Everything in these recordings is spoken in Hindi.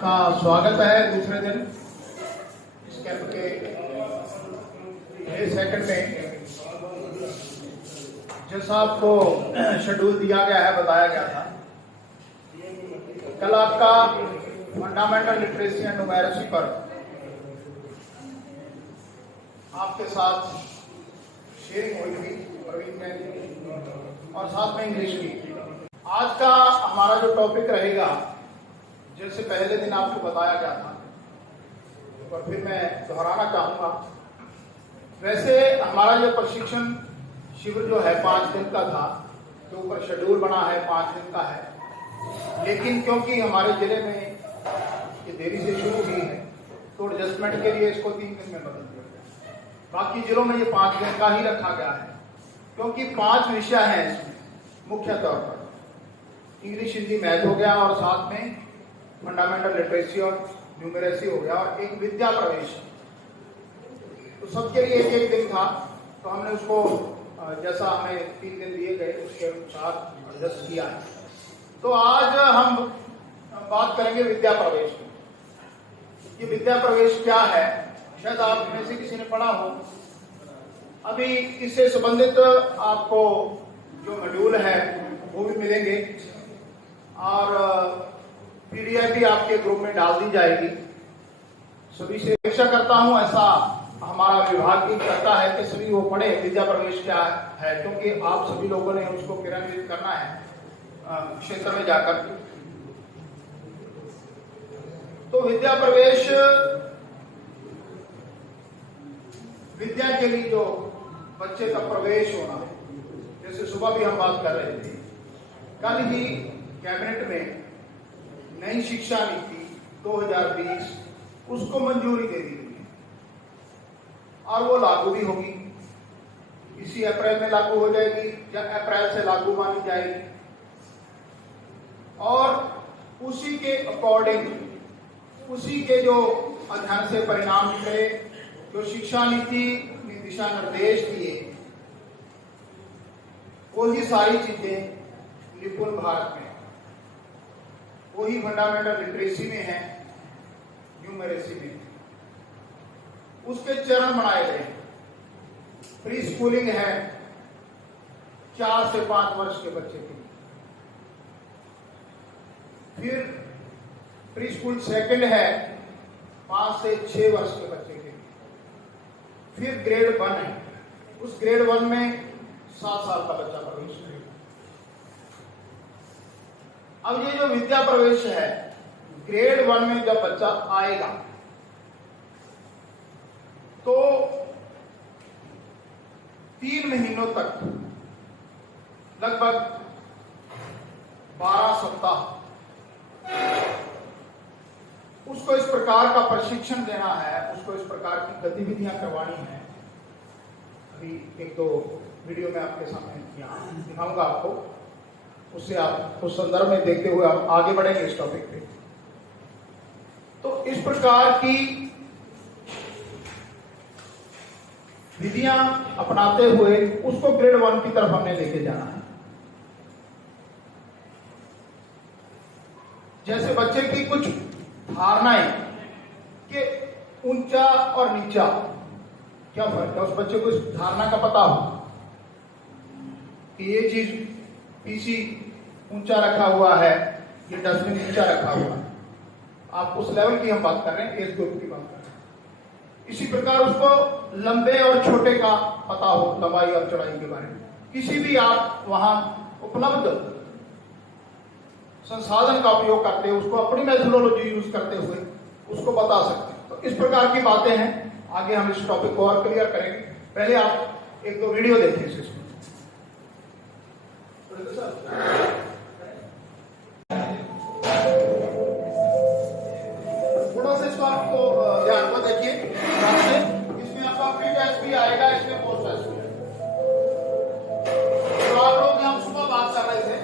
का स्वागत है दूसरे दिन इस कैंप के सेकंड में। जैसा आपको शेड्यूल दिया गया है, बताया गया था, कल आपका फंडामेंटल लिटरेसी एंड न्यूमेरेसी पर आपके साथ शेयरिंग हुई थी प्रवीण में और साथ में इंग्लिश की। आज का हमारा जो टॉपिक रहेगा, जैसे पहले दिन आपको बताया गया था और फिर मैं दोहराना चाहूंगा, वैसे हमारा जो प्रशिक्षण शिविर जो है 5 दिन का था, जो ऊपर शेड्यूल बना है 5 दिन का है, लेकिन क्योंकि हमारे जिले में ये देरी से शुरू हुई है तो एडजस्टमेंट के लिए इसको 3 दिन में बदल दिया गया। बाकी जिलों में ये 5 दिन का ही रखा गया है, क्योंकि 5 विषय हैं इसमें। मुख्य तौर पर इंग्लिश, हिंदी, मैथ हो गया और साथ में फंडामेंटल लिटरेसी और न्यूमेरेसी हो गया और एक विद्या प्रवेश। तो सबके लिए एक एक दिन था, तो हमने उसको जैसा हमें 3 दिन दिए गए उसके अनुसार एडजस्ट किया है। तो आज हम बात करेंगे विद्या प्रवेश की। ये विद्या प्रवेश क्या है, शायद आप में से किसी ने पढ़ा हो। अभी इससे संबंधित आपको जो मॉड्यूल है वो भी मिलेंगे और पीडीएफ भी आपके ग्रुप में डाल दी जाएगी। सभी से अपेक्षा करता हूं, ऐसा हमारा विभाग भी करता है कि सभी वो पढ़े विद्या प्रवेश क्या है, क्योंकि आप सभी लोगों ने उसको क्रियान्वित करना है क्षेत्र में जाकर। तो विद्या प्रवेश विद्या के लिए जो बच्चे का प्रवेश होना है, जैसे सुबह भी हम बात कर रहे थे, कल ही कैबिनेट में नई शिक्षा नीति 2020 उसको मंजूरी दे दी गई और वो लागू भी होगी। इसी अप्रैल में लागू हो जाएगी या अप्रैल से लागू मानी जाएगी और उसी के अकॉर्डिंग, उसी के जो अध्ययन से परिणाम निकले, जो शिक्षा नीति ने दिशा निर्देश दिए, वही सारी चीजें निपुण भारत में, वही फंडामेंटल लिटरेसी में है, न्यूमेरेसी में, उसके चरण बनाए गए। प्री स्कूलिंग है 4 से 5 वर्ष के बच्चे के लिए, फिर प्री स्कूल सेकंड है 5 से 6 वर्ष के बच्चे के लिए, फिर ग्रेड 1 है, उस ग्रेड 1 में 7 साल का बच्चा प्रवेश करेगा। अब ये जो विद्या प्रवेश है, ग्रेड 1 में जब बच्चा आएगा तो 3 महीनों तक, लगभग 12 सप्ताह उसको इस प्रकार का प्रशिक्षण देना है, उसको इस प्रकार की गतिविधियां करवानी है। अभी 1-2 वीडियो में आपके सामने यहाँ दिखाऊंगा आपको, उससे आप उस संदर्भ में देखते हुए आप आगे बढ़ेंगे इस टॉपिक पे। तो इस प्रकार की विधियां अपनाते हुए उसको ग्रेड 1 की तरफ हमने लेके जाना है। जैसे बच्चे की कुछ धारणाएं कि ऊंचा और नीचा क्या फर्क है, उस बच्चे को इस धारणा का पता हो कि ये चीज पीसी ऊंचा रखा हुआ है, ये डस्टबिन नीचा रखा हुआ है। आप उस लेवल की हम बात कर रहे हैं, एज ग्रुप की बात कर रहे हैं। इसी प्रकार उसको लंबे और छोटे का पता हो, लंबाई और चौड़ाई के बारे में। किसी भी आप वहां उपलब्ध संसाधन का उपयोग करते हैं, उसको अपनी मेथोडोलॉजी यूज करते हुए उसको बता सकते हैं। तो इस प्रकार की बातें हैं। आगे हम इस टॉपिक को और क्लियर करेंगे। पहले आप 1-2 वीडियो देखिए इसमें। थोड़ा सा इसको आपको ध्यान को देखिए, इसमें आपका प्री टेस्ट भी आएगा, इसमें पोस्ट टेस्ट भी आएगा। तो आप लोग हम सुबह बात कर रहे थे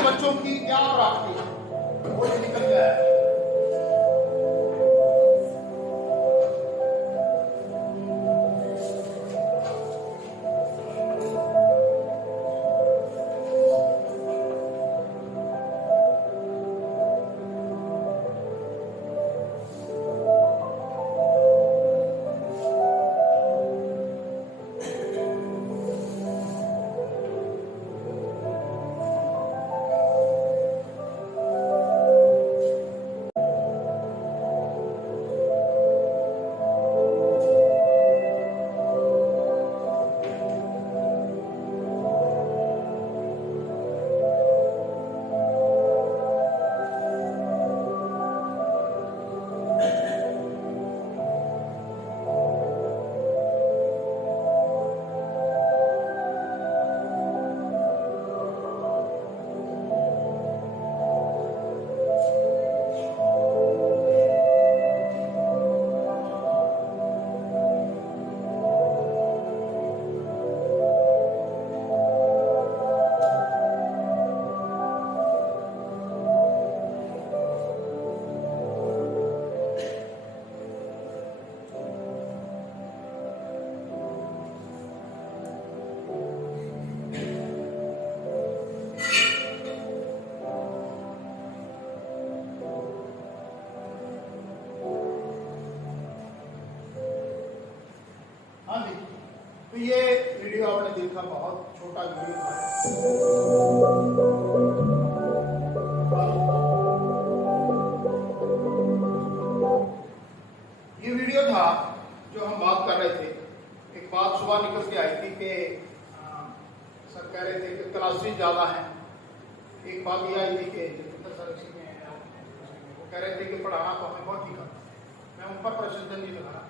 बच्चों की क्या प्राप्ति है, वो निकल गया है। मैंने देखा बहुत छोटा वीडियो था। ये वीडियो था जो हम बात कर रहे थे। एक बात सुबह निकल के आई थी कि सर कह रहे थे कि क्लासेस ज़्यादा हैं। एक बात ये आई थी कि सर इसी में वो कह रहे थे कि पढ़ाना तो हमें बहुत ही कम, मैं उन पर प्रशंसा नहीं लगा।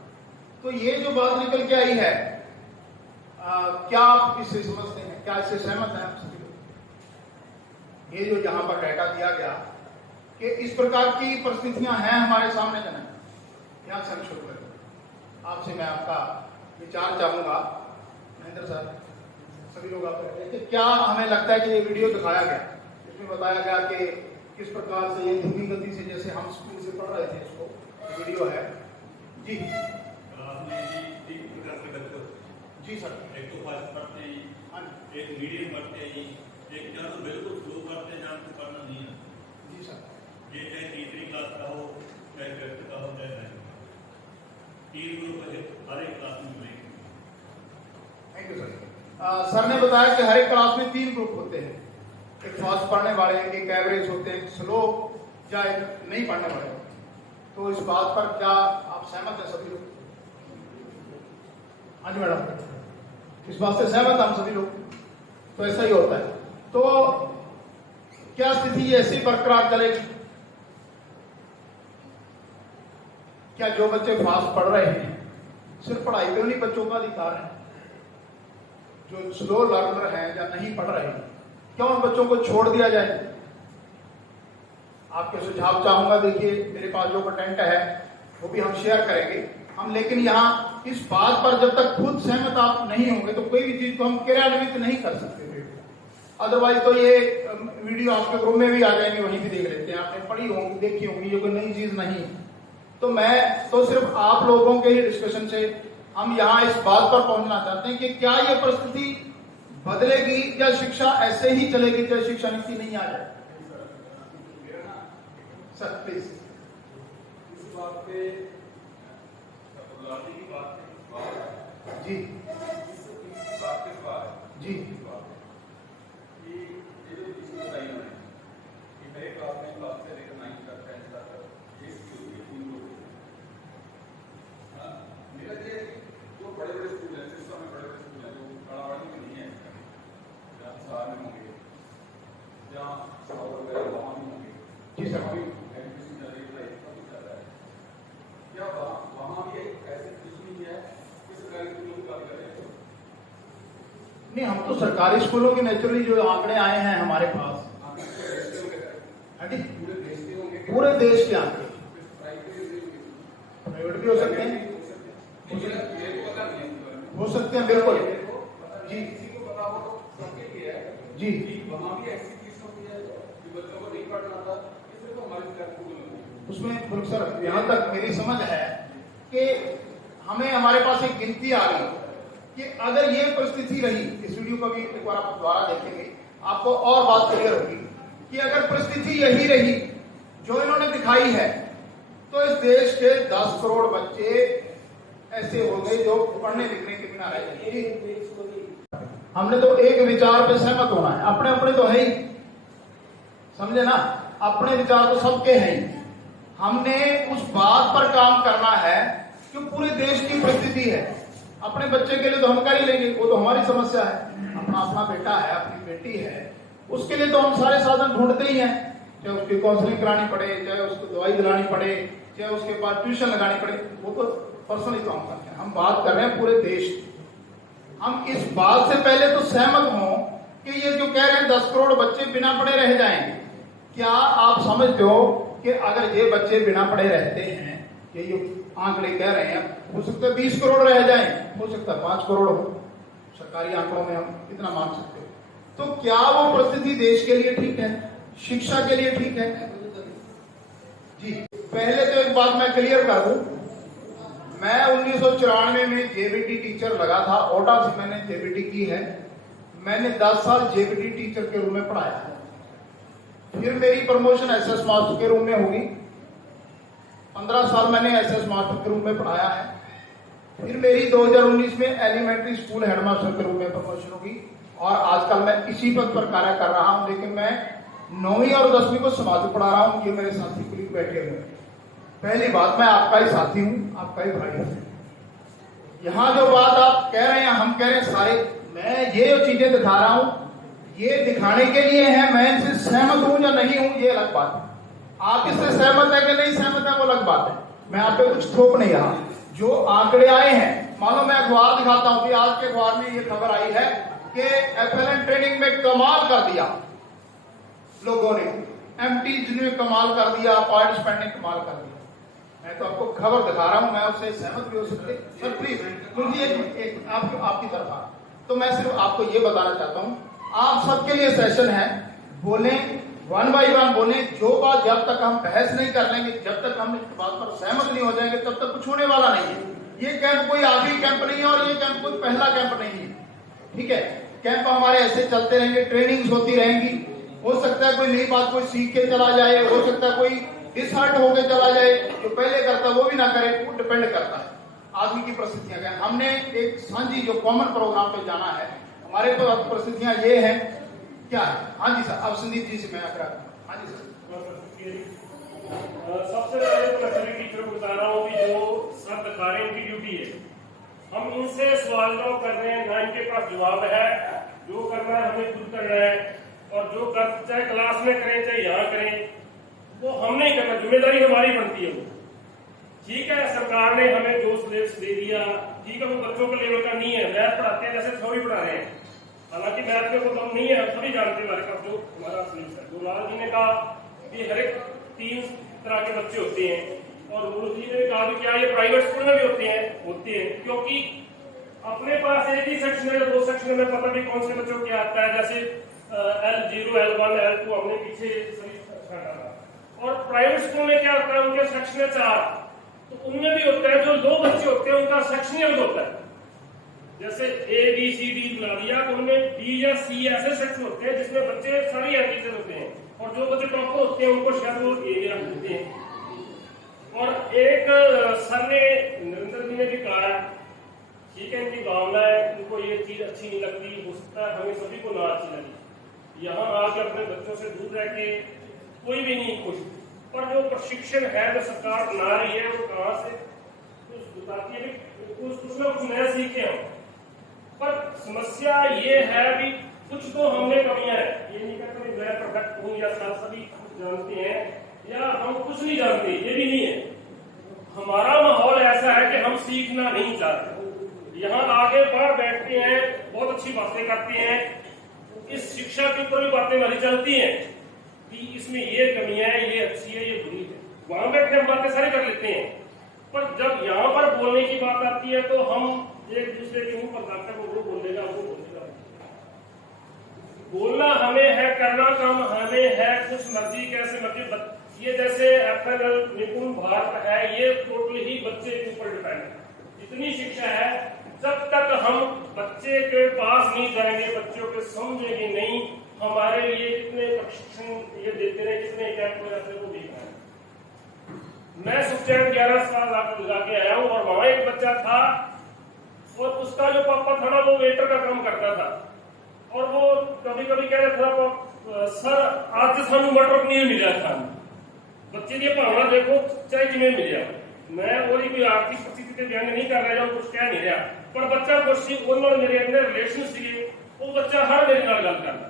तो ये जो बात निकल के आई है, क्या आप इससे समझते हैं, क्या इससे सहमत हैं आप सभी लोग? ये जो यहाँ पर डाटा दिया गया कि इस प्रकार की परिस्थितियां हैं हमारे सामने जन, यहाँ से हम शुरू करें। आपसे मैं आपका विचार चाहूंगा, महेंद्र सर, सभी लोग आप कि क्या हमें लगता है कि ये वीडियो दिखाया गया, इसमें बताया गया कि किस प्रकार से ये धीमी गति से, जैसे हम स्कूल से पढ़ रहे थे, इसको वीडियो है जी जी सर। एक तो फास्ट पढ़ते हैं, एक मीडियम पढ़ते हैं, एक जहाँ तो बिल्कुल स्लो पढ़ते हैं, जहाँ तो पढ़ना नहीं है जी सर। ये चाहे तीसरी क्लास का हो, चाहे फिफ्थ का हो, चाहे नाइन्थ का, 3 ग्रुप है हर एक क्लास में मिलेंगे। Thank you sir. सर ने बताया कि हर एक क्लास में 3 ग्रुप होते हैं, एक फास्ट पढ़ने वाले, एक एवरेज होते हैं, एक स्लो या एक नहीं पढ़ने वाले। तो इस बात पर क्या आप सहमत हैं सभी लोग? हाँ जी मैडम, इस बात से सहमत हम सभी लोग। तो ऐसा ही होता है। तो क्या स्थिति ऐसी बरकरार चलेगी? क्या जो बच्चे फास्ट पढ़ रहे हैं, सिर्फ पढ़ाई पे नहीं बच्चों का अधिकार है, जो स्लो लर्नर हैं या नहीं पढ़ रहे हैं, क्या उन बच्चों को छोड़ दिया जाए? आपके सुझाव चाहूंगा। देखिए मेरे पास जो कंटेंट है वो भी हम शेयर करेंगे हम, लेकिन यहाँ इस बात पर जब तक खुद सहमत आप नहीं होंगे तो कोई भी चीज को हम क्रियान्वित नहीं कर सकते। अदरवाइज तो ये वीडियो आपके ग्रुप में भी आ जाएंगे, वहीं भी देख लेते हैं, आपने पढ़ी होंगी, देखी होंगी, ये कोई नई चीज नहीं। तो मैं तो सिर्फ आप लोगों के ही डिस्कशन से हम यहाँ इस बात पर पहुंचना चाहते हैं कि क्या ये परिस्थिति बदलेगी या शिक्षा ऐसे ही चलेगी चाहे शिक्षा नीति नहीं आ जाए? Sir please. इस बात पे की बात जी बात के बाद जी कि ये जो चीज़ बताई मैंने कि हर एक क्लास में क्लास से लेकर 9th तक 10th तक ये स्किल होगी 3 लोग। मेरा ये जो बड़े बड़े स्कूल हैं, सिस्टम में बड़े बड़े स्कूल हैं जो कड़ावाड़ी में नहीं है, जहाँ शहर में होंगे, जहाँ शहर वगैरह वहाँ भी होंगे, जी सर, एजुकेशन ज़्यादा ज़्यादा है, क्या वहाँ भी एक ऐसी चीज़ नहीं है कि सरकारी स्कूलों की बात कर रहे हैं? नहीं, हम तो सरकारी स्कूलों के नेचुरली जो आंकड़े आए हैं हमारे पास, पूरे देश के आंकड़े, प्राइवेट भी हो सकते हैं, हो सकते हैं, बिल्कुल जी जी। उसमें सर यहाँ तक मेरी समझ है कि हमें हमारे पास एक गिनती आ गई कि अगर ये परिस्थिति रही, इस वीडियो को भी एक बार आप दोबारा देखेंगे, आपको और बात क्लियर होगी कि अगर परिस्थिति यही रही जो इन्होंने दिखाई है, तो इस देश के 10 करोड़ बच्चे ऐसे हो गए जो पढ़ने लिखने के बिना रह जाएंगे। हमने तो एक विचार पे सहमत होना है, अपने अपने तो है ही, समझे ना, अपने विचार तो सबके हैं ही। हमने उस बात पर काम करना है जो पूरे देश की परिस्थिति है। अपने बच्चे के लिए तो हम कर ही लेंगे, वो तो हमारी समस्या है, अपना अपना बेटा है, अपनी बेटी है, उसके लिए तो हम सारे साधन ढूंढते ही हैं, चाहे उसकी काउंसलिंग करानी पड़े, चाहे उसको दवाई दिलानी पड़े, चाहे उसके पास ट्यूशन लगानी पड़े, वो तो पर्सनली तो हम करते हैं। हम बात कर रहे हैं पूरे देश की। हम इस बात से पहले तो सहमत हों कि ये जो कह रहे हैं 10 करोड़ बच्चे बिना पढ़े रह जाएंगे, क्या आप समझते हो कि अगर ये बच्चे बिना पढ़े रहते हैं, ये जो आंकड़े कह रहे हैं, हो सकता है 20 करोड़ रह जाएं, हो सकता है 5 करोड़ हो, सरकारी आंकड़ों में हम इतना मान सकते हैं। तो क्या वो परिस्थिति देश के लिए ठीक है, शिक्षा के लिए ठीक है? जी, पहले तो एक बात मैं क्लियर कर दूं, मैं 1994 में जेबीटी टीचर लगा था, ओटा से मैंने जेबीटी की है, मैंने 10 साल जेबीटी टीचर के रूप में पढ़ाया है। फिर मेरी प्रमोशन एसएस मास्टर के रूप में होगी, 15 साल मैंने एसएस मास्टर के रूप में पढ़ाया है। फिर मेरी 2019 में एलिमेंट्री स्कूल हेडमास्टर के रूप में प्रमोशन होगी और आजकल मैं इसी पद पर कार्य कर रहा हूं, लेकिन मैं 9वीं और 10वीं को समाज पढ़ा रहा हूं। ये मेरे साथी कुलीग बैठे हुए हैं। पहली बात, मैं आपका ही साथी हूं, आपका ही भाई हूं। यहाँ जो बात आप कह रहे हैं, हम कह रहे हैं सारे, मैं ये जो चीजें दिखा रहा हूं ये दिखाने के लिए है। मैं इनसे सहमत हूं या नहीं हूं ये अलग बात है। आप इससे सहमत है कि नहीं सहमत है वो अलग बात है। मैं आप पे कुछ थोप नहीं रहा। जो आंकड़े आए हैं, मानो मैं अखबार दिखाता हूं कि आज के अखबार में ये खबर आई है कि FLN ट्रेनिंग में कमाल कर दिया लोगों ने, MTs ने कमाल कर दिया, पार्टिसिपेंट ने कमाल कर दिया। मैं तो आपको खबर दिखा रहा हूं, मैं उससे सहमत भी हो सकते। सर प्लीज मुझे एक आपकी तरफ आ, तो मैं सिर्फ आपको ये बताना चाहता हूं, आप सबके लिए सेशन है, बोले 1 बाय 1 बोले। जो बात जब तक हम बहस नहीं कर लेंगे, जब तक हम इस बात पर सहमत नहीं हो जाएंगे, तब तक कुछ होने वाला नहीं है। ये कैंप कोई आखिरी कैंप नहीं है और ये कैंप कोई पहला कैंप नहीं है, ठीक है। कैंप हमारे ऐसे चलते रहेंगे, ट्रेनिंग्स होती रहेंगी। हो सकता है कोई नई बात कोई सीख के चला जाए, हो सकता है कोई डिसहर्ट होके चला जाए, जो पहले करता वो भी ना करे, वो डिपेंड करता है आदमी की परिस्थितियां क्या। हमने एक सांझी जो कॉमन प्रोग्राम पे जाना है, हमारे पास परिस्थितियां ये हैं क्या है। हाँ जी सर, अब संदीप जी से मैं आग्रह। हाँ जी सर। सबसे पहले तो मैं सभी टीचर को बता रहा हूँ कि जो सर दिखा रहे हैं उनकी ड्यूटी है, हम इनसे सवाल जवाब कर रहे हैं, ना इनके पास जवाब है। जो करना है हमें खुद करना है, और जो कर चाहे क्लास में करें चाहे यहाँ करें, वो हम नहीं करना, जिम्मेदारी हमारी बनती है वो। ठीक है, सरकार ने हमें जो सिलेबस दे दिया, ठीक है, वो बच्चों के लेवल का नहीं है। मैथ पढ़ाते हैं जैसे थ्योरी पढ़ा रहे हैं, हालांकि मैथ में कोई दम नहीं है, सभी जानते हैं हमारे पास जो हमारा सिलेबस है। तो लाल जी ने कहा कि हर एक 3 तरह के बच्चे होते हैं, और गुरु जी ने कहा कि क्या ये प्राइवेट स्कूल में भी होते हैं, क्योंकि अपने पास एक ही सेक्शन है, 2 सेक्शन में पता भी कौन से बच्चों क्या आता है। जैसे L0, L1, L2 हमने पीछे सभी छाटा था। और प्राइवेट स्कूल में क्या होता है, उनके सेक्शन है 4, तो उनमें भी होता है जो 2 बच्चे होते हैं उनका सेक्शन अलग होता है। जैसे A B C D बना दिया, तो उनमें B या C ऐसे सेक्शन होते हैं जिसमें बच्चे सारी एंट्रीज होते हैं, और जो बच्चे टॉपर होते हैं उनको शायद वो एरिया मिलते हैं। और एक सर ने, नरेंद्र जी ने भी कहा, ठीक है, इनकी भावना है, उनको ये चीज अच्छी नहीं लगती, हो सकता है हमें सभी को ना अच्छी लगी। यहाँ आके अपने बच्चों से दूर रह के कोई भी नहीं खुश, पर जो प्रशिक्षण है जो सरकार बना रही है वो कहाँ से कुछ बताती है, कुछ ना कुछ नया सीखे हम। पर समस्या ये है भी कुछ तो हमने कमियां है, ये नहीं कहते मैं परफेक्ट हूँ या सभी जानते हैं या हम कुछ नहीं जानते, ये भी नहीं है। हमारा माहौल ऐसा है कि हम सीखना नहीं चाहते। यहाँ आगे बढ़ बैठते हैं, बहुत अच्छी बातें करते हैं, इस शिक्षा के ऊपर भी बातें हमारी चलती हैं कि इसमें ये कमियां है, ये अच्छी है, ये बुरी है। वहां बैठ के हम बातें सारी कर लेते हैं, पर जब यहाँ पर बोलने की बात आती है तो हम एक दूसरे के मुंह पर जाकर वो बोलेगा, वो बोलेगा। बोलना हमें है, करना काम हमें है, कुछ मर्जी कैसे मर्जी। ये जैसे FLL निपुण भारत है, ये टोटली ही बच्चे के ऊपर डिपेंड है। इतनी शिक्षा है, जब तक हम बच्चे के पास नहीं जाएंगे, बच्चों को समझेंगे नहीं, हमारे लिए कितने प्रशिक्षण ये देते रहे, कितने कैंप हो जाते हैं वो देखना है। मैं सुखचैन 11 साल लगा के आया हूँ, और वहां एक बच्चा था और उसका जो पापा था ना वो वेटर का काम करता था, और वो कभी कभी कह रहा था सर आज सानू मटर पनीर मिला था। बच्चे की भावना देखो, चाहे जिम्मे मिले। मैं और कोई आर्थिक स्थिति से व्यंग नहीं कर रहा, कुछ कह नहीं रहा, पर बच्चा खुशी और मेरे अंदर रिलेशन थे, वो बच्चा हर मेरे नाल गल करता।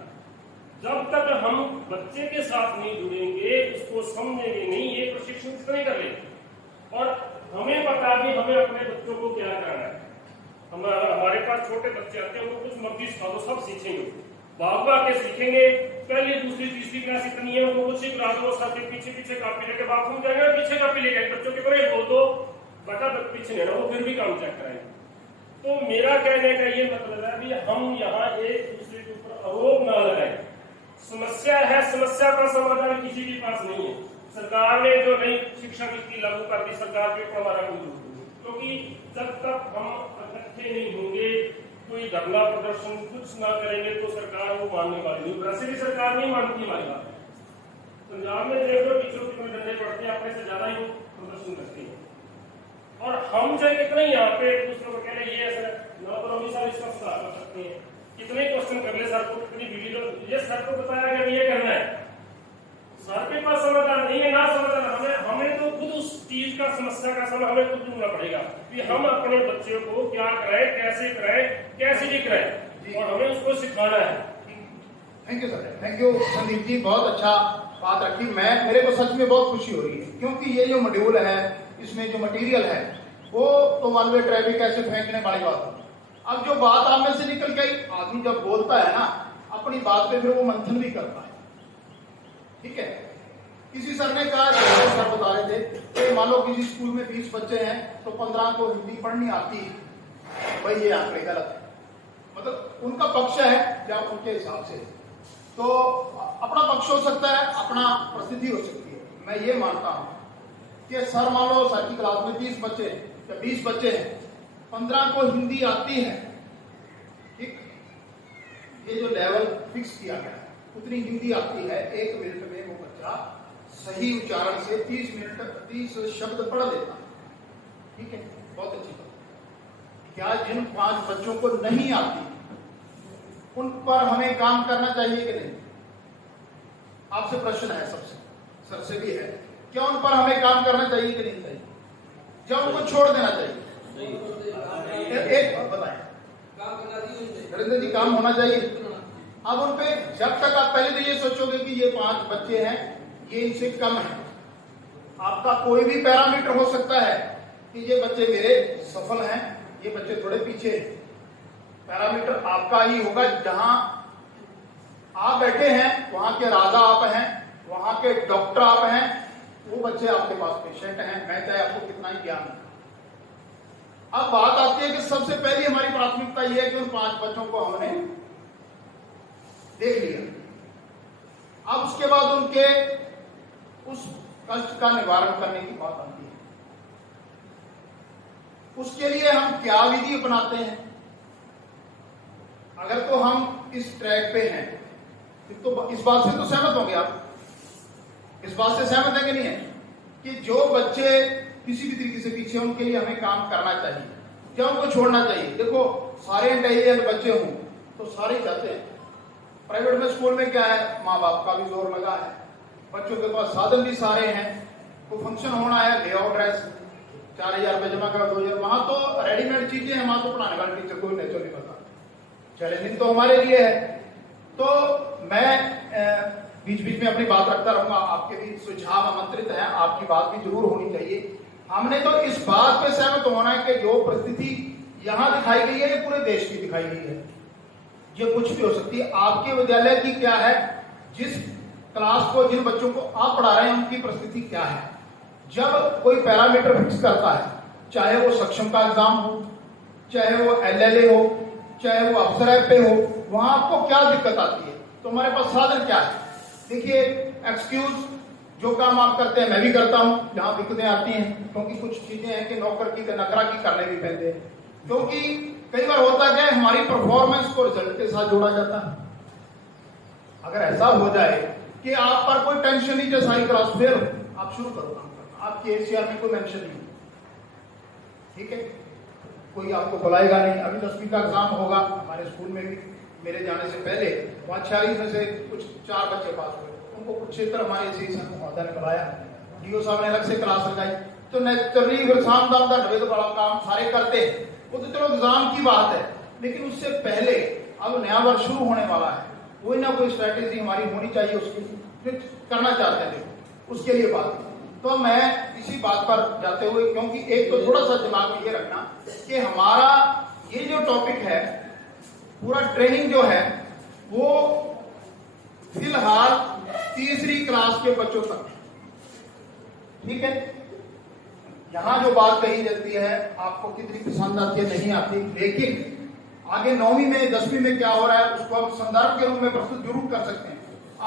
जब तक हम बच्चे के साथ नहीं जुड़ेंगे, उसको समझेंगे नहीं, ये प्रशिक्षण नहीं कर लेंगे। और हमें पता भी हमें अपने बच्चों को क्या करना है। हमारे पास छोटे बच्चे आते हैं, उनको कुछ मर्जी सिखा दो, सब सीखेंगे, भाग के सीखेंगे। पहली दूसरी तीसरी क्लास इतनी है, उनको कुछ सिखा दो, सबके पीछे पीछे कापी लेके बाथरूम जाएंगे, पीछे कापी लेके बच्चों के बड़े बोल दो बेटा पीछे लेना, वो फिर भी काम चेक कराएंगे। तो मेरा कहने का ये मतलब है भी हम यहाँ एक दूसरे के ऊपर आरोप ना लगाएं। समस्या है, समस्या का समाधान किसी के पास नहीं है। सरकार ने जो नई शिक्षा नीति लागू कर दी, सरकार के ऊपर हमारा कोई दोष नहीं, क्योंकि जब तक हम इकट्ठे नहीं होंगे, कोई धरना प्रदर्शन कुछ ना करेंगे, तो सरकार वो मानने वाली नहीं। वैसे भी सरकार नहीं मानती हमारी बात। पंजाब में देख लो टीचरों के डंडे पड़ते हैं, अपने से ज्यादा ही प्रदर्शन करते हैं। और हम जो इतने यहाँ पे दूसरों को कह रहे ये सर ना तो हम सर इसका सुधार कर सकते हैं, कितने क्वेश्चन कर ले सर को, कितनी वीडियो, ये सर को बताया गया ये करना है, सर के पास समाधान नहीं है ना समाधान, हमें तो खुद उस चीज का समस्या का समाधान हमें खुद ढूंढना पड़ेगा कि हम अपने बच्चे को क्या कराएं, कैसे भी कराएं, और हमें उसको सिखाना है। Thank you sir, thank you Sandeep ji, बहुत अच्छा बात रखी। मेरे को सच में बहुत खुशी हो रही है, क्योंकि ये जो मॉड्यूल है, इसमें जो मटेरियल है, वो तो वन वे ट्रैफिक ऐसे फेंकने वाली बात है। अब जो बात आप में से निकल के आदमी जब बोलता है ना अपनी बात पे, फिर वो मंथन भी करता है, ठीक है। किसी सर ने कहा, सर बता रहे थे कि मान लो किसी स्कूल में 20 बच्चे हैं तो 15 को हिंदी पढ़नी आती है, भाई ये आंकड़े गलत है। मतलब उनका पक्ष है या उनके हिसाब से, तो अपना पक्ष हो सकता है, अपना परिस्थिति हो सकती है। मैं ये मानता हूं कि सर मान लो सर की क्लास में 30 बच्चे या 20 बच्चे हैं, 15 को हिंदी आती है, ठीक, ये जो लेवल फिक्स किया गया है उतनी हिंदी आती है, 1 मिनट में वो बच्चा सही उच्चारण से 30 शब्द पढ़ लेता है, ठीक है, बहुत अच्छी बात। क्या जिन 5 बच्चों को नहीं आती उन पर हमें काम करना चाहिए कि नहीं? आपसे प्रश्न है, सबसे सर से भी है, क्या उन पर हमें काम करना चाहिए कि नहीं चाहिए, क्या उनको छोड़ देना चाहिए? एक बताएं नरेंद्र जी, काम होना चाहिए। अब उन पे जब तक आप पहले तो ये सोचोगे कि ये 5 बच्चे हैं, ये इनसे कम है, आपका कोई भी पैरामीटर हो सकता है कि ये बच्चे मेरे सफल हैं, ये बच्चे थोड़े पीछे हैं। पैरामीटर आपका ही होगा, जहां आप बैठे हैं वहां के राजा आप हैं, वहां के डॉक्टर आप हैं, वो बच्चे आपके पास पेशेंट हैं, मैं चाहे आपको कितना ही ज्ञान। अब बात आती है कि सबसे पहली हमारी प्राथमिकता यह है कि उन 5 बच्चों को हमने देख लिया, अब उसके बाद उनके उस कष्ट का निवारण करने की बात आती है। उसके लिए हम क्या विधि अपनाते हैं? अगर तो हम इस ट्रैक पे हैं तो इस बात से तो सहमत होंगे आप, इस बात से सहमत है कि नहीं है कि जो बच्चे किसी भी तरीके से पीछे, उनके लिए हमें काम करना चाहिए, क्या उनको छोड़ना चाहिए? देखो, सारे इंटेलिजेंट बच्चे हों तो सारे चाहते हैं। प्राइवेट में स्कूल में क्या है, माँ बाप का भी जोर लगा है, बच्चों के पास साधन भी सारे हैं, कोई फंक्शन होना है, ले आओ ड्रेस, 4000 रुपये जमा करो, 2000। वहां तो रेडीमेड चीजें हैं, वहां तो पढ़ाने वाले टीचर को नेचुरल नहीं पता, चैलेंजिंग तो हमारे लिए है। तो मैं बीच बीच में अपनी बात रखता रहूंगा, आपके भी सुझाव आमंत्रित हैं, आपकी बात भी जरूर होनी चाहिए। हमने तो इस बात पे सहमत होना है कि जो परिस्थिति यहां दिखाई गई है, ये पूरे देश की दिखाई गई है, ये कुछ भी हो सकती है। आपके विद्यालय की क्या है, जिस क्लास को, जिन बच्चों को आप पढ़ा रहे हैं, उनकी परिस्थिति क्या है। जब कोई पैरामीटर फिक्स करता है, चाहे वो सक्षम का एग्जाम हो, चाहे वो LLA हो, चाहे वो अफसर ऐप पे हो, वहां आपको क्या दिक्कत आती है, तो हमारे पास साधन क्या है? देखिए, एक्सक्यूज, जो काम आप करते हैं मैं भी करता हूं, जहां दिक्कतें आती हैं, क्योंकि कुछ चीजें हैं कि नौकर की नकरा की करने भी पैते हैं, क्योंकि कई बार होता क्या है, हमारी परफॉर्मेंस को रिजल्ट के साथ जोड़ा जाता है। अगर ऐसा हो जाए कि आप पर कोई टेंशन नहीं, जो सारी क्लास फेल हो, आप शुरू करो काम करना, आपके ACR में कोई मेंशन नहीं, ठीक है, कोई आपको बुलाएगा नहीं। अभी 10वीं का एग्जाम होगा हमारे स्कूल में भी, मेरे जाने से पहले वहां 46 में से कुछ 4 बच्चे पास हुए, उनको कुछ क्षेत्र हमारे महोदय ने बुलाया, DO साहब ने अलग से क्लास लगाई, तो नेचुरली शाम दाम तो बड़ा काम सारे करते हैं, वो तो चलो एग्जाम की बात है, लेकिन उससे पहले अब नया वर्ष शुरू होने वाला है, कोई ना कोई स्ट्रेटेजी हमारी होनी चाहिए, उसकी फिर करना चाहते हैं उसके लिए बात। तो मैं इसी बात पर जाते हुए, क्योंकि एक तो थोड़ा सा दिमाग में ये रखना कि हमारा ये जो टॉपिक है, पूरा ट्रेनिंग जो है वो फिलहाल 3री क्लास के बच्चों तक, ठीक है। यहां जो बात कही जाती है आपको कितनी पसंद आती है नहीं आती, लेकिन आगे 9वीं में 10वीं में क्या हो रहा है उसको हम संदर्भ के रूप में प्रस्तुत जरूर कर सकते हैं।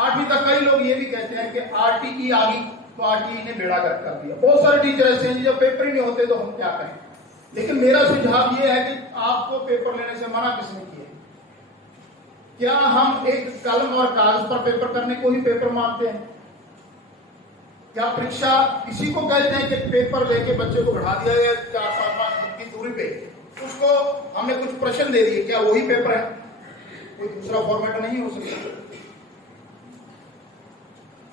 8वीं तक कई लोग ये भी कहते हैं कि RTE आ गई तो RTE ने बेड़ा गर्क कर दिया। बहुत सारे टीचर ऐसे हैं जब पेपर ही नहीं होते तो हम क्या करें, लेकिन मेरा सुझाव ये है कि आपको पेपर लेने से मना किसने किया? क्या हम एक कलम और कागज पर पेपर करने को ही पेपर मानते हैं? क्या परीक्षा किसी को कहते हैं कि पेपर लेके बच्चे को बैठा दिया गया 4-5 फुट की दूरी पे, उसको हमने कुछ प्रश्न दे दिए, क्या वही पेपर है? कोई दूसरा फॉर्मेट नहीं हो सकता?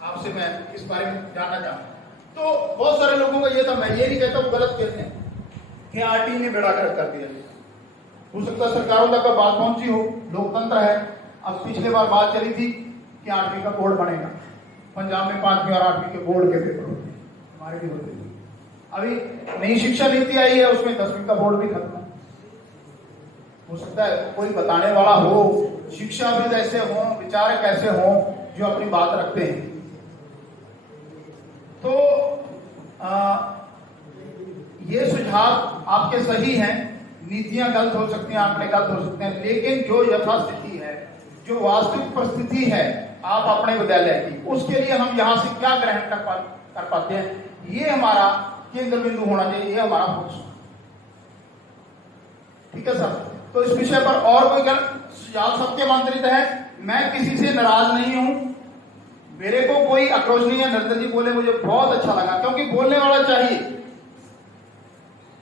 आपसे मैं इस बारे में जानना चाहता हूं। तो बहुत सारे लोगों का ये था, मैं ये नहीं कहता वो गलत कहते हैं कि आरटी ने बेड़ा गर्क कर दिया। हो सकता है सरकारों तक बात पहुंची हो, लोकतंत्र है। अब पिछले बार बात चली थी कि 8वीं का बोर्ड बनेगा, पंजाब में 5वीं और 8वीं के बोर्ड के पेपर होते हैं, हमारे भी होते हैं। अभी नई शिक्षा नीति आई है, उसमें 10वीं का बोर्ड भी खत्म है। हो सकता है कोई बताने वाला हो, शिक्षाविद ऐसे हों, विचारक ऐसे हों जो अपनी बात रखते हैं। तो ये सुझाव आपके सही हैं, नीतियां गलत हो सकती हैं, आंकड़े गलत हो सकते हैं, लेकिन जो यथास्थिति है, जो वास्तविक परिस्थिति है आप अपने विद्यालय की, उसके लिए हम यहाँ से क्या ग्रहण कर पाते हैं, ये हमारा केंद्र बिंदु होना चाहिए, ये हमारा फोकस। ठीक है सर? तो इस विषय पर और कोई सुझाव सबके आमंत्रित है। मैं किसी से नाराज नहीं हूं, मेरे को कोई आक्रोश नहीं है। नरेंद्र जी बोले, मुझे बहुत अच्छा लगा, क्योंकि बोलने वाला चाहिए।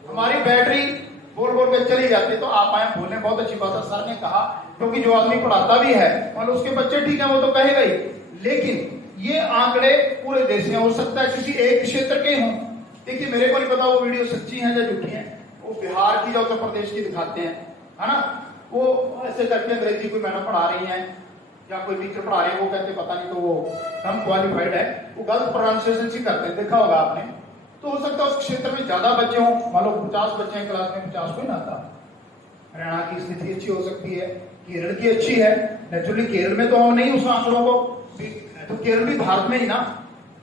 हमारी बैटरी बोल बोल के चली जाती है, तो आप आए बोलने, बहुत अच्छी बात है। सर ने कहा, क्योंकि जो आदमी पढ़ाता भी है और उसके बच्चे ठीक है वो तो कहेगा ही, लेकिन ये आंकड़े पूरे देश में, हो सकता है किसी एक क्षेत्र के हों। देखिए मेरे को नहीं पता वो वीडियो सच्ची है या झूठी है, वो बिहार की या उत्तर प्रदेश की दिखाते हैं, है ना? वो ऐसे करके अंग्रेजी कोई मैडम पढ़ा रही है या कोई टीचर पढ़ा रहे हैं, वो कहते पता नहीं, तो वो कम क्वालिफाइड है, वो गलत प्रोनाउंसिएशन ही करते हैं, देखा होगा आपने। तो हो सकता है उस क्षेत्र में ज्यादा बच्चे हों, मान लो 50 बच्चे हैं क्लास में, 50 कोई ना आता। हरियाणा की स्थिति अच्छी हो सकती है, केरल की अच्छी है, नेचुरली केरल में तो हम नहीं उस आंकड़ों को, तो केरल भी भारत में ही ना।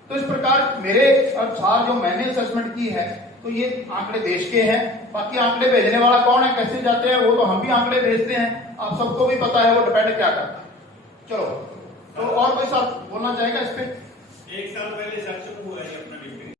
तो इस प्रकार मेरे अनुसार जो मैंने असेसमेंट की है, तो ये आंकड़े देश के हैं। बाकी आंकड़े भेजने वाला कौन है, कैसे जाते हैं, वो तो हम भी आंकड़े भेजते हैं, आप सबको भी पता है वो डिपेंड क्या करता है। चलो, तो और कोई साहब बोलना चाहेगा इस पे? 1 साल पहले सक्षम हुआ है अपना डिग्री